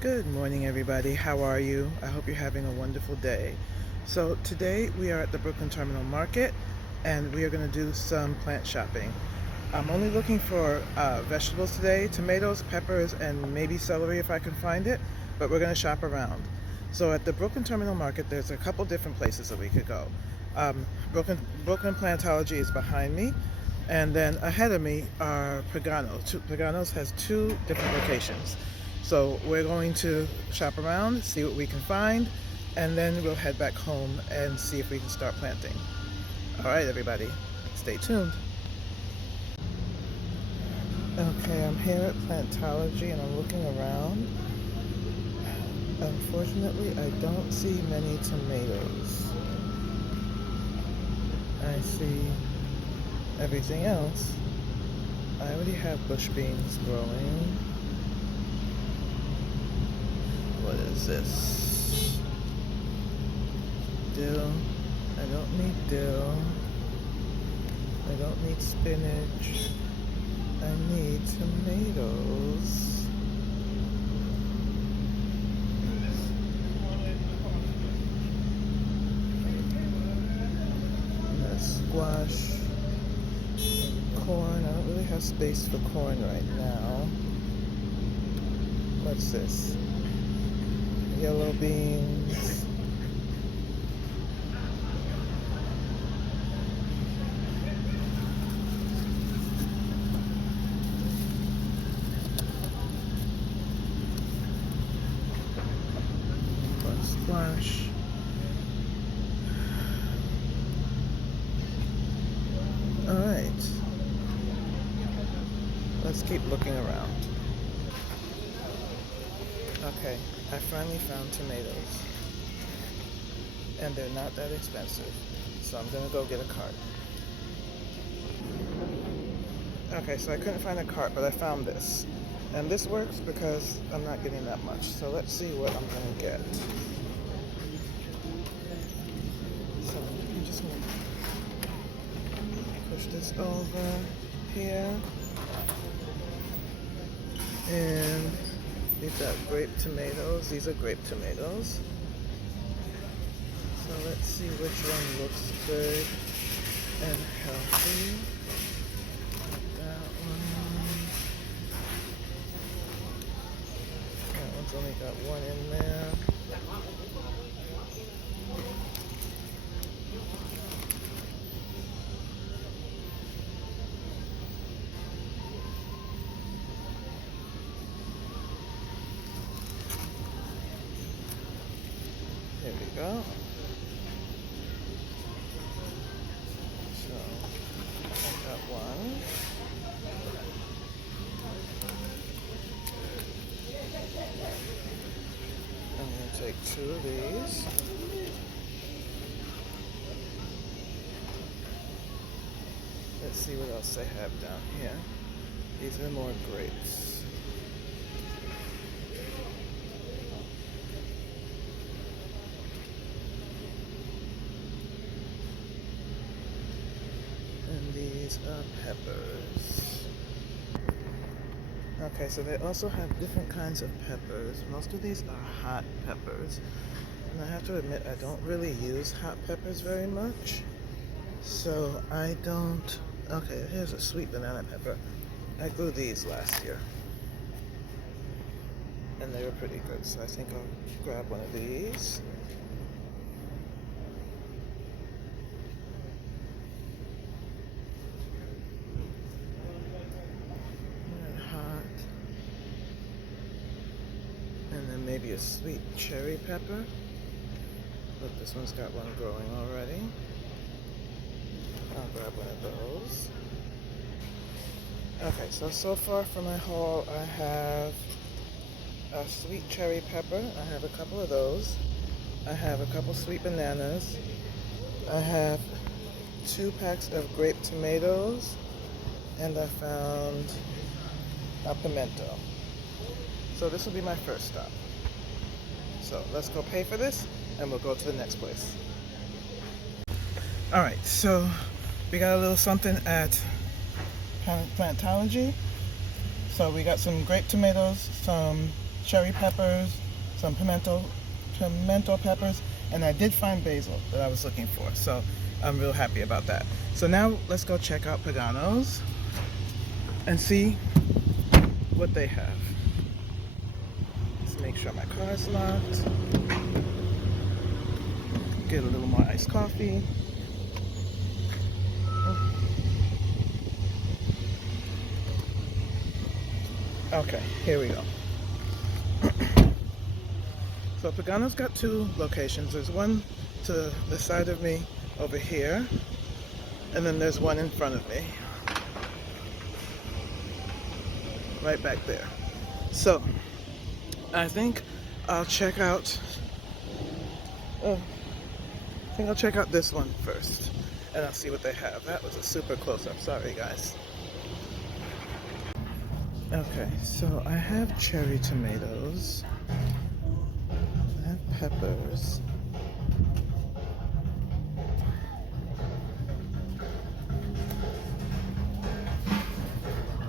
Good morning, everybody. How are you? I hope you're having a wonderful day. So, today we are at the Brooklyn Terminal Market and we are going to do some plant shopping. I'm only looking for vegetables today, tomatoes, peppers, and maybe celery if I can find it, but we're going to shop around. So, at the Brooklyn Terminal Market, there's a couple different places that we could go. Brooklyn Plantology is behind me, and then ahead of me are Pagano's. Pagano's has two different locations. So we're going to shop around, see what we can find, and then we'll head back home and see if we can start planting. All right, everybody, stay tuned. Okay, I'm here at Plantology and I'm looking around. Unfortunately, I don't see many tomatoes. I see everything else. I already have bush beans growing. What is this? Dill. I don't need dill. I don't need spinach. I need tomatoes. Squash. Corn. I don't really have space for corn right now. What's this? Yellow beans. Squash. All right. Let's keep looking around. Okay, I finally found tomatoes. And they're not that expensive. So I'm gonna go get a cart. Okay, so I couldn't find a cart, but I found this. And this works because I'm not getting that much. So let's see what I'm gonna get. So I'm just gonna push this over here. And we've got grape tomatoes. These are grape tomatoes. So let's see which one looks good and healthy. That one. That one's only got one in there. Here we go. So I've got one. I'm going to take two of these. Let's see what else they have down here. These are more grapes. And these are peppers. Okay, so they also have different kinds of peppers. Most of these are hot peppers. And I have to admit, I don't really use hot peppers very much. So I don't... Okay, here's a sweet banana pepper. I grew these last year. And they were pretty good, so I think I'll grab one of these. And hot. And then maybe a sweet cherry pepper. Look, this one's got one growing already. I'll grab one of those. Okay, so far for my haul, I have a sweet cherry pepper. I have a couple of those. I have a couple sweet bananas. I have 2 packs of grape tomatoes. And I found a pimento. So this will be my first stop. So let's go pay for this and we'll go to the next place. All right, so we got a little something at Plantology. So we got some grape tomatoes, some cherry peppers, some pimento peppers, and I did find basil that I was looking for. So I'm real happy about that. So now let's go check out Pagano's and see what they have. Let's make sure my car is locked. Get a little more iced coffee. Okay, here we go. So Pagano's got two locations. There's one to the side of me over here, and then there's one in front of me, right back there. So I think I'll check out this one first, and I'll see what they have. That was a super close-up. Sorry, guys. Okay, so I have cherry tomatoes. I have peppers.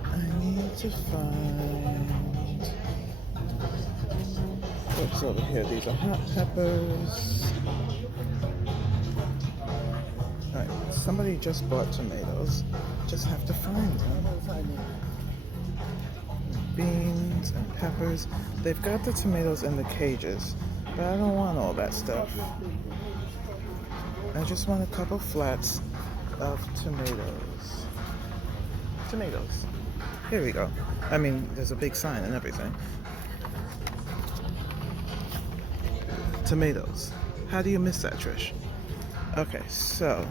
I need to find what's over here. These are hot peppers. Alright, somebody just bought tomatoes. Just have to find them. Beans and peppers. They've got the tomatoes in the cages, but I don't want all that stuff. I just want a couple flats of tomatoes. Tomatoes. Here we go. I mean, there's a big sign and everything. Tomatoes. How do you miss that, Trish? Okay, so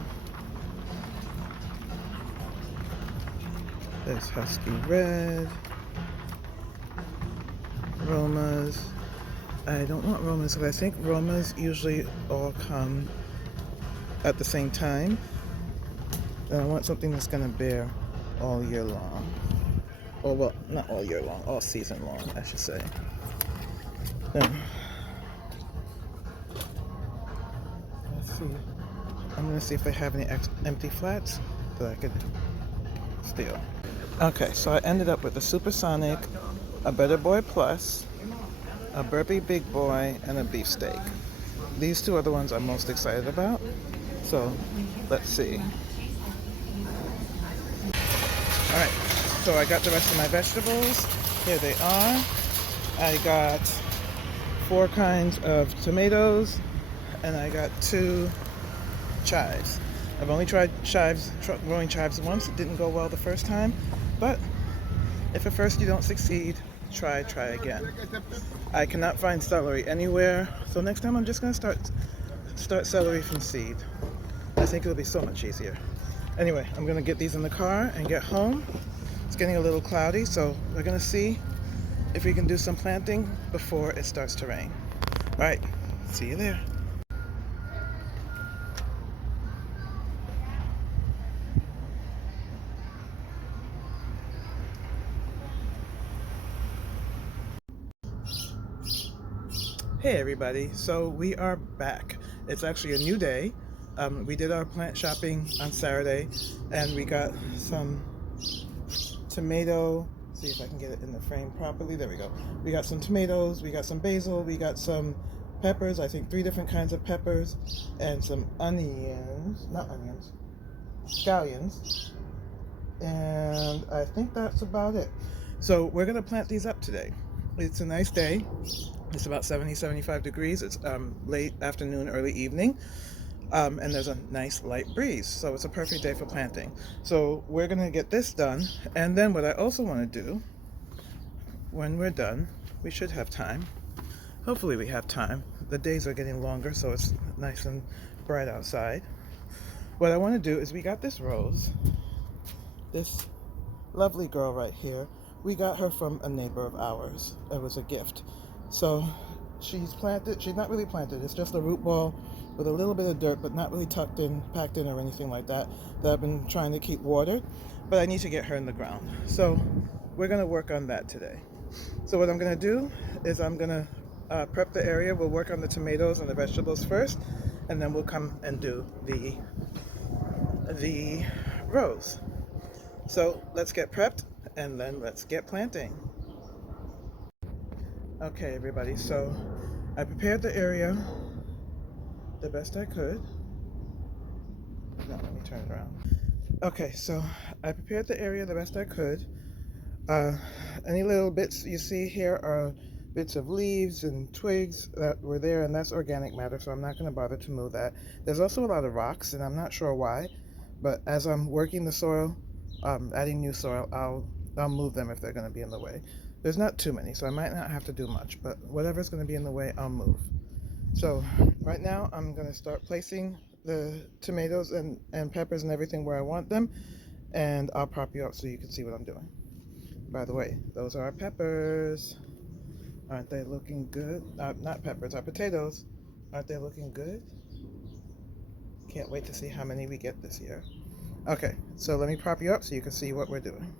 there's Husky Red. Romas. I don't want Romas because I think Romas usually all come at the same time. And I want something that's going to bear all year long. Or, well, not all year long, all season long, I should say. Let's see. I'm going to see if they have any empty flats that I could steal. Okay, so I ended up with a Supersonic, a Better Boy Plus, a Burpee Big Boy, and a beefsteak. These two are the ones I'm most excited about. So, let's see. Alright, so I got the rest of my vegetables. Here they are. I got 4 kinds of tomatoes, and I got 2 chives. I've only tried growing chives once. It didn't go well the first time, but if at first you don't succeed, try again. I cannot find celery anywhere, so next time I'm just going to start celery from seed. I think it'll be so much easier. Anyway, I'm going to get these in the car and get home. It's getting a little cloudy, so we're going to see if we can do some planting before it starts to rain. All right, see you there. Hey everybody, so we are back. It's actually a new day. We did our plant shopping on Saturday, and we got some tomato. See if I can get it in the frame properly. There we go. We got some tomatoes, we got some basil, we got some peppers, I think 3 different kinds of peppers, and some scallions. And I think that's about it. So we're gonna plant these up today. It's a nice day. It's about 75 degrees. It's late afternoon, early evening. And there's a nice light breeze. So it's a perfect day for planting. So we're going to get this done. And then what I also want to do, when we're done, we should have time. Hopefully we have time. The days are getting longer, so it's nice and bright outside. What I want to do is, we got this rose, this lovely girl right here. We got her from a neighbor of ours. It was a gift. So she's planted, she's not really planted, it's just a root ball with a little bit of dirt, but not really tucked in, packed in, or anything like that, that I've been trying to keep watered, but I need to get her in the ground. So we're going to work on that today. So what I'm going to do is I'm going to prep the area. We'll work on the tomatoes and the vegetables first, and then we'll come and do the rows. So let's get prepped, and then let's get planting. Okay, everybody, so I prepared the area the best I could. No, let me turn it around. Okay, so I prepared the area the best I could. Uh, any little bits you see here are bits of leaves and twigs that were there, and that's organic matter, so I'm not going to bother to move that. There's also a lot of rocks, and I'm not sure why, but as I'm working the soil, adding new soil, I'll move them if they're going to be in the way. There's not too many, so I might not have to do much, but whatever's going to be in the way, I'll move. So right now I'm going to start placing the tomatoes and peppers and everything where I want them, and I'll prop you up so you can see what I'm doing. By the way, those are our peppers. Aren't they looking good? Not peppers, our potatoes. Aren't they looking good? Can't wait to see how many we get this year. Okay, so let me prop you up so you can see what we're doing.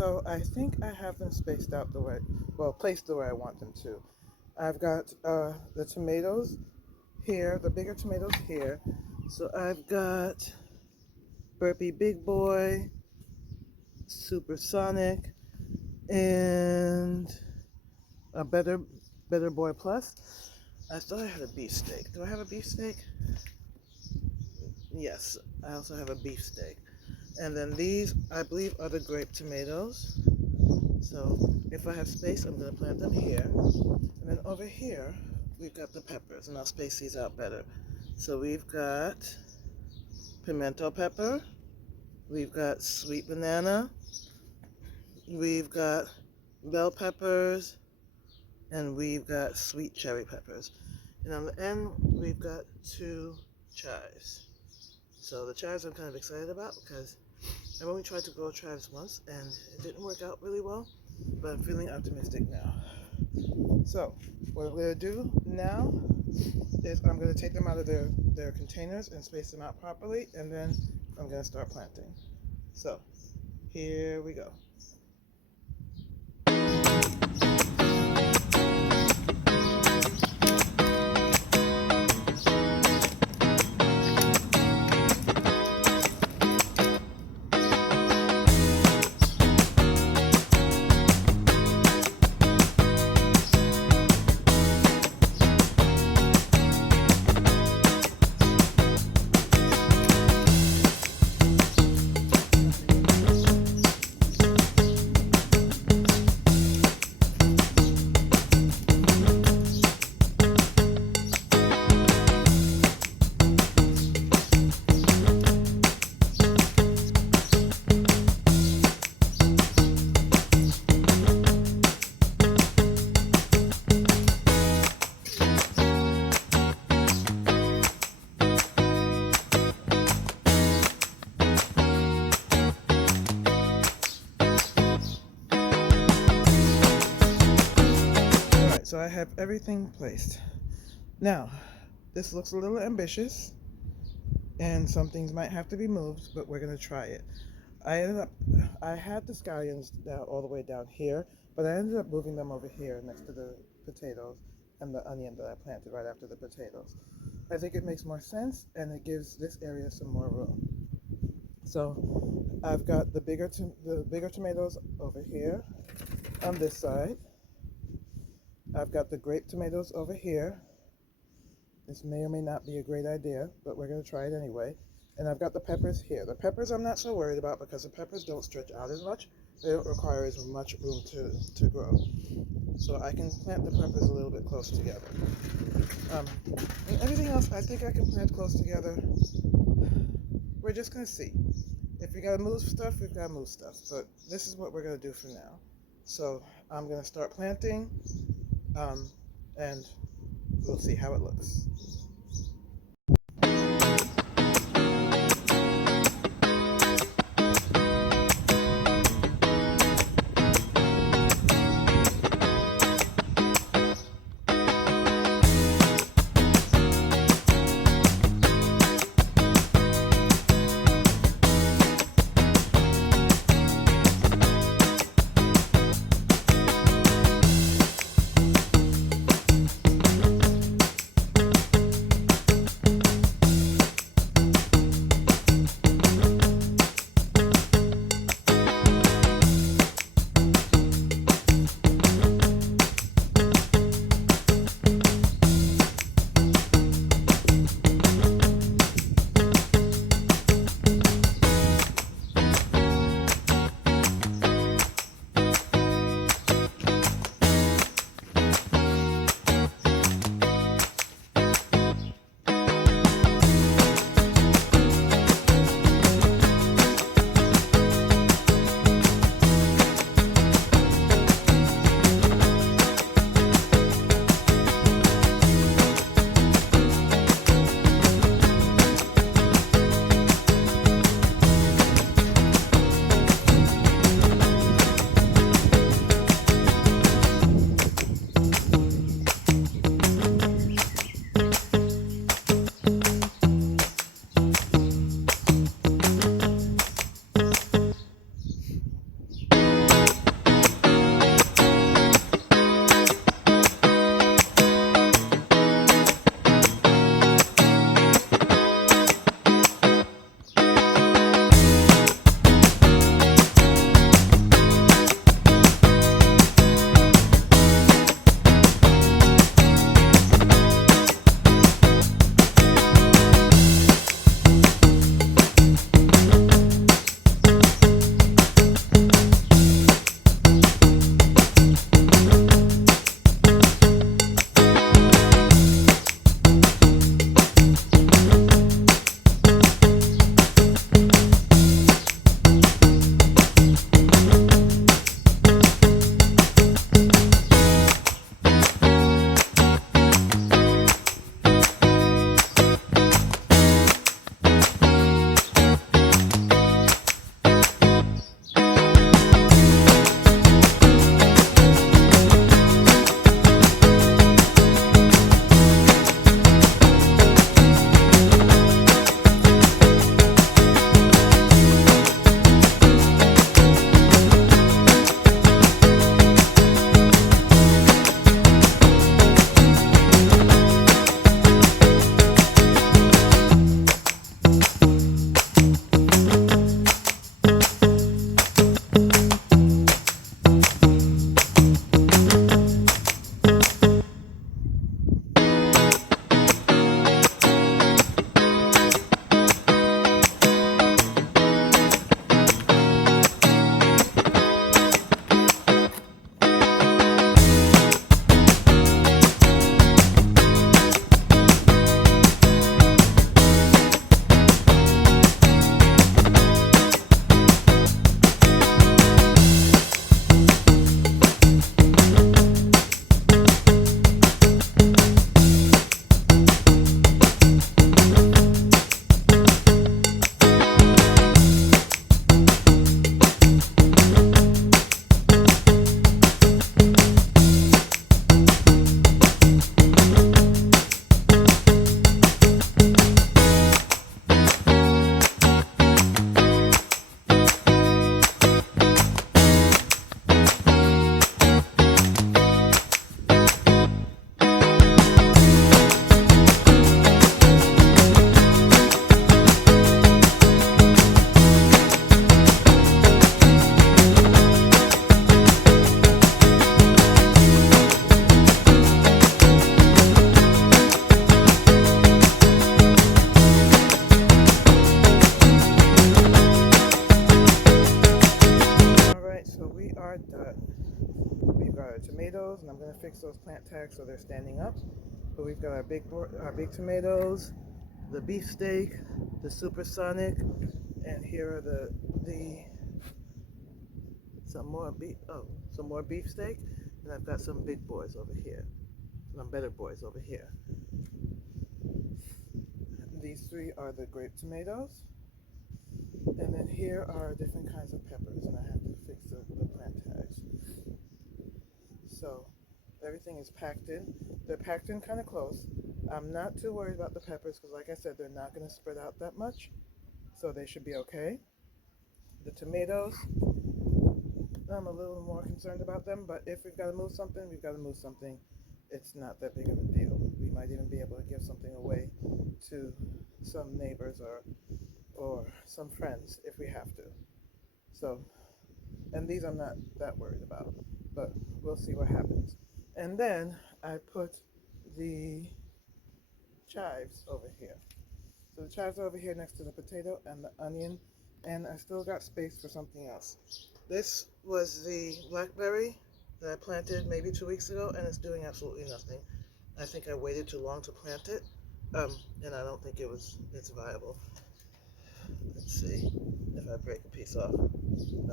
So I think I have them spaced out the way, well, placed the way I want them to. I've got the tomatoes here, the bigger tomatoes here. So I've got Burpee Big Boy, Supersonic, and a Better Boy Plus. I thought I had a beefsteak. Do I have a beefsteak? Yes, I also have a beefsteak. And then these, I believe, are the grape tomatoes. So if I have space, I'm going to plant them here. And then over here, we've got the peppers, and I'll space these out better. So we've got pimento pepper, we've got sweet banana, we've got bell peppers, and we've got sweet cherry peppers. And on the end, we've got 2 chives. So the chives I'm kind of excited about because I've only tried to grow chives once and it didn't work out really well, but I'm feeling optimistic now. So what I'm going to do now is I'm going to take them out of their containers and space them out properly, and then I'm going to start planting. So here we go. So I have everything placed. Now, this looks a little ambitious, and some things might have to be moved, but we're going to try it. I had the scallions down all the way down here, but I ended up moving them over here next to the potatoes and the onion that I planted right after the potatoes. I think it makes more sense, and it gives this area some more room. So I've got the bigger tomatoes over here on this side. I've got the grape tomatoes over here. This may or may not be a great idea, but we're going to try it anyway. And I've got the peppers here. The peppers I'm not so worried about because the peppers don't stretch out as much. They don't require as much room to grow. So I can plant the peppers a little bit close together. And everything else I think I can plant close together. We're just going to see. If we got to move stuff, we've got to move stuff. But this is what we're going to do for now. So I'm going to start planting. And we'll see how it looks. Alright, so we are done. We've got our tomatoes, and I'm going to fix those plant tags so they're standing up. But we've got our big tomatoes, the beefsteak, the supersonic, and here are the some more beefsteak, and I've got some big boys over here, some better boys over here. These three are the grape tomatoes, and then here are different kinds of peppers, and I have to fix the plant tags. So everything is packed in. They're packed in kind of close. I'm not too worried about the peppers because, like I said, they're not going to spread out that much, so they should be okay. The tomatoes, I'm a little more concerned about them, but if we've got to move something, we've got to move something. It's not that big of a deal. We might even be able to give something away to some neighbors or some friends if we have to. So, and these I'm not that worried about, but we'll see what happens. And then I put the chives over here. So the chives are over here next to the potato and the onion, and I still got space for something else. This was the blackberry that I planted maybe 2 weeks ago, and it's doing absolutely nothing. I think I waited too long to plant it, and I don't think it's viable. Let's see if I break a piece off.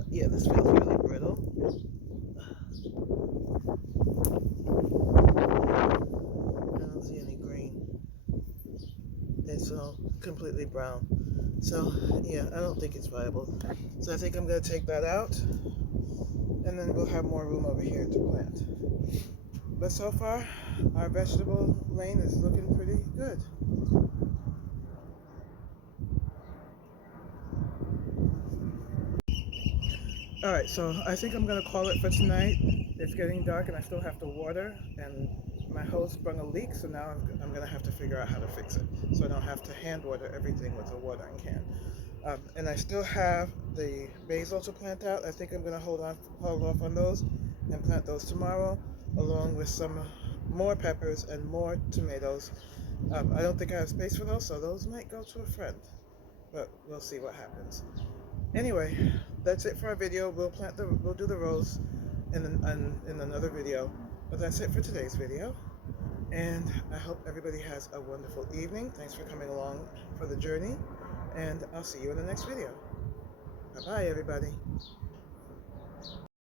Yeah, this feels really brittle. I don't see any green. It's all completely brown. So yeah, I don't think it's viable. So I think I'm going to take that out, and then we'll have more room over here to plant. But so far, our vegetable lane is looking pretty good. Alright, so I think I'm going to call it for tonight. It's getting dark and I still have to water, and my hose sprung a leak, so now I'm going to have to figure out how to fix it so I don't have to hand water everything with a watering can. And I still have the basil to plant out. I think I'm going to hold off on those and plant those tomorrow, along with some more peppers and more tomatoes. I don't think I have space for those, so those might go to a friend, but we'll see what happens. Anyway, that's it for our video. We'll do the rows in another video, but that's it for today's video. And I hope everybody has a wonderful evening. Thanks for coming along for the journey, and I'll see you in the next video. Bye-bye, everybody.